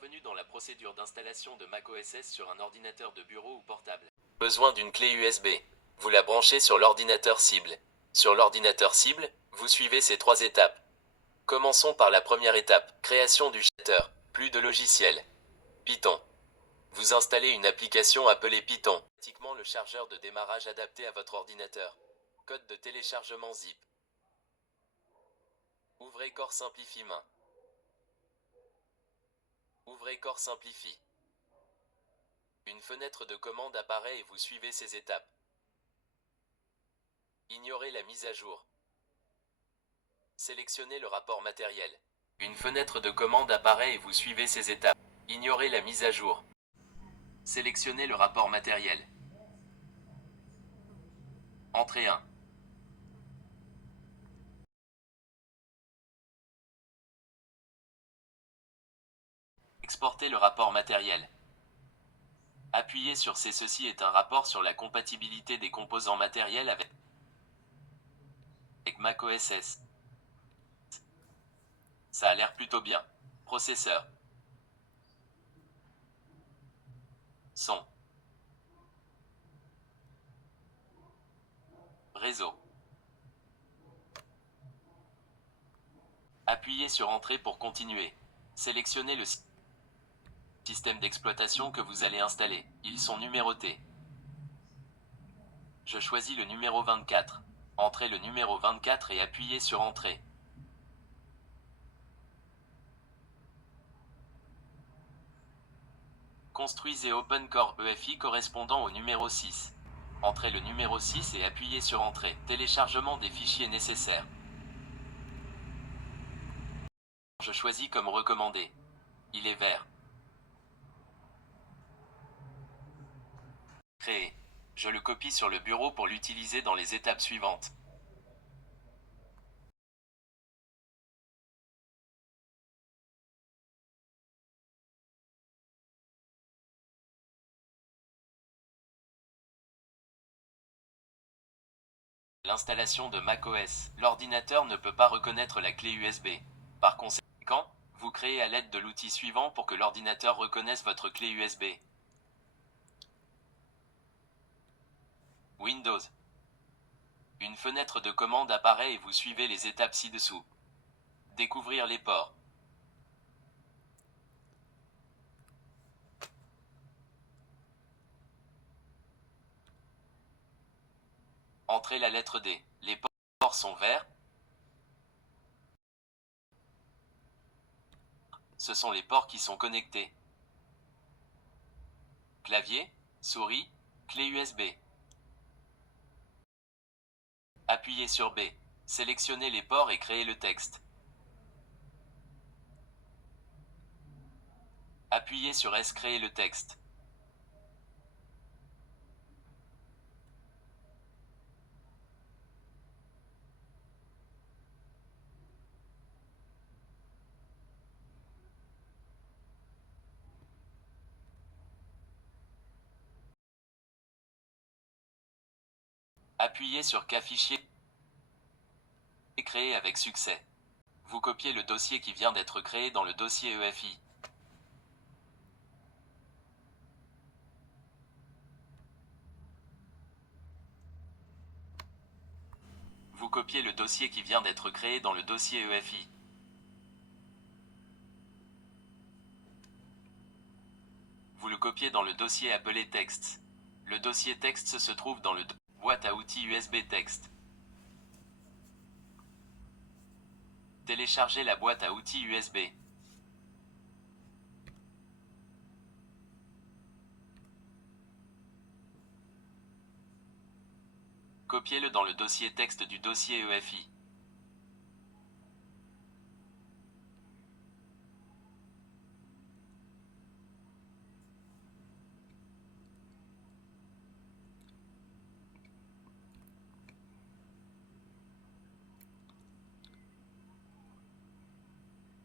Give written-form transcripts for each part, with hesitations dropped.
Bienvenue dans la procédure d'installation de macOS sur un ordinateur de bureau ou portable. Besoin d'une clé USB. Vous la branchez sur l'ordinateur cible. Sur l'ordinateur cible, vous suivez ces 3 étapes. Commençons par la première étape, création du shutter. Plus de logiciel. Python. Vous installez une application appelée Python. Automatiquement le chargeur de démarrage adapté à votre ordinateur. Code de téléchargement zip. Ouvrez Core Simplify main. Ouvrez Core Simplify. Une fenêtre de commande apparaît et vous suivez ces étapes. Ignorez la mise à jour. Sélectionnez le rapport matériel. Une fenêtre de commande apparaît et vous suivez ces étapes. Ignorez la mise à jour. Sélectionnez le rapport matériel. Entrée 1. Exportez le rapport matériel. Appuyez sur Ceci est un rapport sur la compatibilité des composants matériels avec macOS S. Ça a l'air plutôt bien. Processeur. Son. Réseau. Appuyez sur Entrée pour continuer. Sélectionnez le système d'exploitation que vous allez installer. Ils sont numérotés. Je choisis le numéro 24. Entrez le numéro 24 et appuyez sur Entrée. Construisez OpenCore EFI correspondant au numéro 6. Entrez le numéro 6 et appuyez sur Entrée. Téléchargement des fichiers nécessaires. Je choisis comme recommandé. Il est vert. Créer. Je le copie sur le bureau pour l'utiliser dans les étapes suivantes. L'installation de macOS. L'ordinateur ne peut pas reconnaître la clé USB. Par conséquent, vous créez à l'aide de l'outil suivant pour que l'ordinateur reconnaisse votre clé USB. Windows. Une fenêtre de commande apparaît et vous suivez les étapes ci-dessous. Découvrir les ports. Entrez la lettre D. Les ports sont verts. Ce sont les ports qui sont connectés. Clavier, souris, clé USB. Appuyez sur B. Sélectionnez les ports et créez le texte. Appuyez sur S. Créer le texte. Appuyez sur K fichier et créer avec succès. Vous copiez le dossier qui vient d'être créé dans le dossier EFI. Vous copiez le dossier qui vient d'être créé dans le dossier EFI. Vous le copiez dans le dossier appelé Texts. Le dossier Texts se trouve dans le boîte à outils USB Text. Téléchargez la boîte à outils USB. Copiez-le dans le dossier texte du dossier EFI.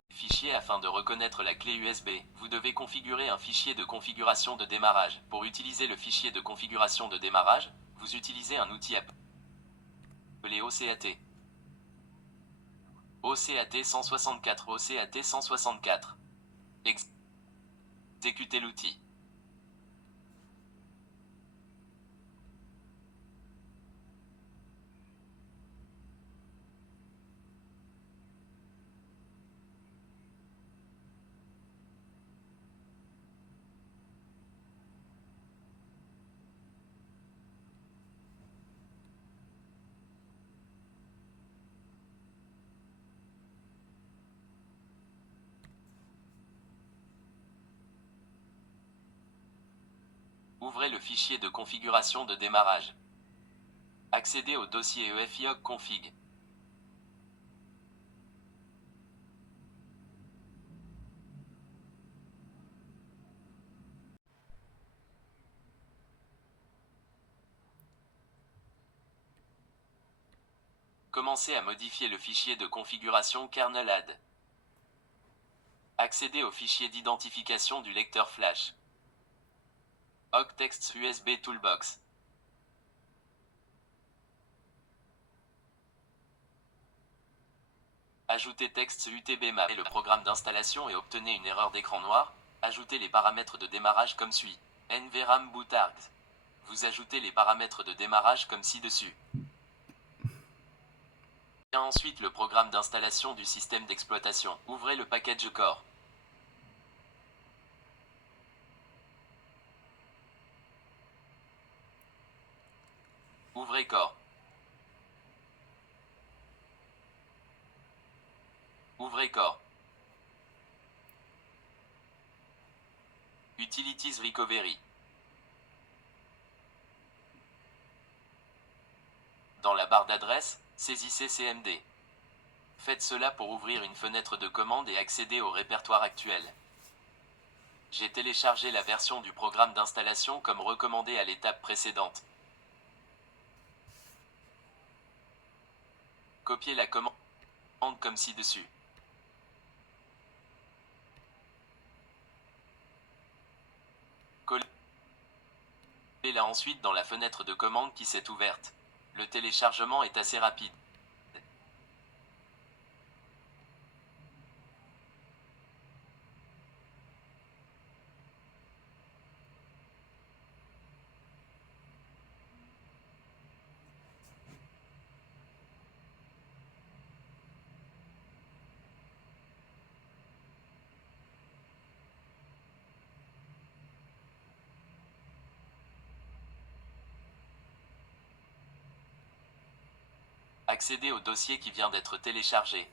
Fichier afin de reconnaître la clé USB, vous devez configurer un fichier de configuration de démarrage. Pour utiliser le fichier de configuration de démarrage, vous utilisez un outil appelé OCAT. OCAT 164 OCAT 164. Exécutez l'outil. Ouvrez le fichier de configuration de démarrage. Accédez au dossier EFIOC config. Commencez à modifier le fichier de configuration kernel add. Accédez au fichier d'identification du lecteur flash. Octext USB Toolbox. Ajoutez texte UTB-map et le programme d'installation et obtenez une erreur d'écran noir. Ajoutez les paramètres de démarrage comme suit. NVRAM bootart. Vous ajoutez les paramètres de démarrage comme ci-dessus. Et ensuite le programme d'installation du système d'exploitation. Ouvrez le package core. Ouvrez core. Ouvrez core. Utilities Recovery. Dans la barre d'adresse, saisissez CMD. Faites cela pour ouvrir une fenêtre de commande et accéder au répertoire actuel. J'ai téléchargé la version du programme d'installation comme recommandé à l'étape précédente. Copiez la commande comme ci-dessus. Collez-la ensuite dans la fenêtre de commande qui s'est ouverte. Le téléchargement est assez rapide. Accédez au dossier qui vient d'être téléchargé.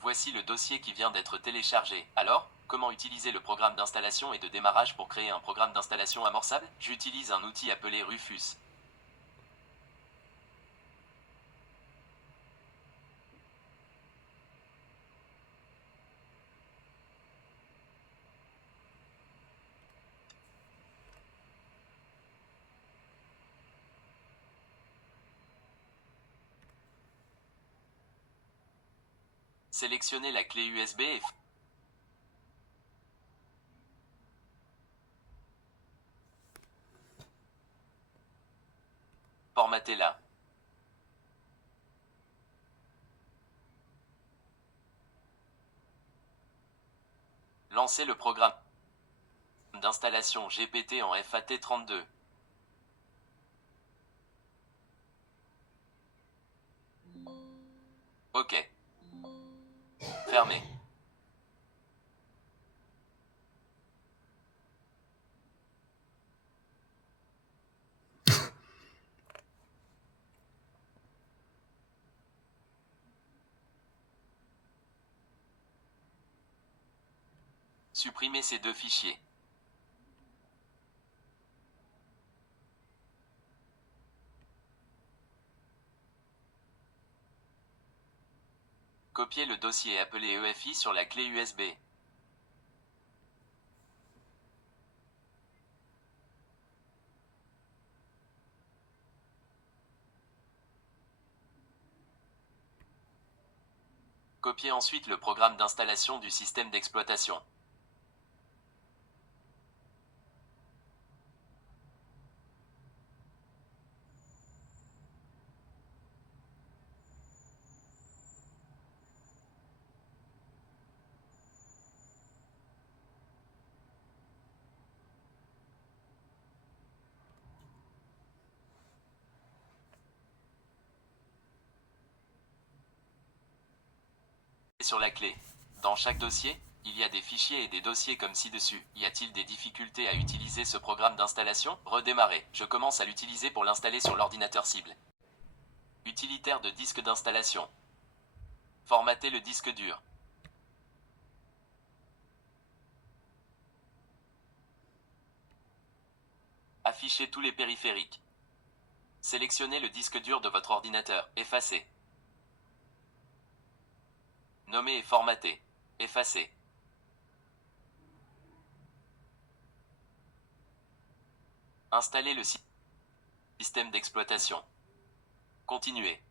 Voici le dossier qui vient d'être téléchargé. Alors, comment utiliser le programme d'installation et de démarrage pour créer un programme d'installation amorçable? J'utilise un outil appelé Rufus. Sélectionnez la clé USB et formatez-la. Lancez le programme d'installation GPT en FAT32. OK. Fermez. Supprimez ces deux fichiers. Copiez le dossier appelé EFI sur la clé USB. Copiez ensuite le programme d'installation du système d'exploitation. sur la clé. Dans chaque dossier, il y a des fichiers et des dossiers comme ci-dessus. Y a-t-il des difficultés à utiliser ce programme d'installation? Redémarrer. Je commence à l'utiliser pour l'installer sur l'ordinateur cible. Utilitaire de disque d'installation. Formater le disque dur. Afficher tous les périphériques. Sélectionnez le disque dur de votre ordinateur. Effacer. Nommer et formater. Effacer. Installer le système d'exploitation. Continuer.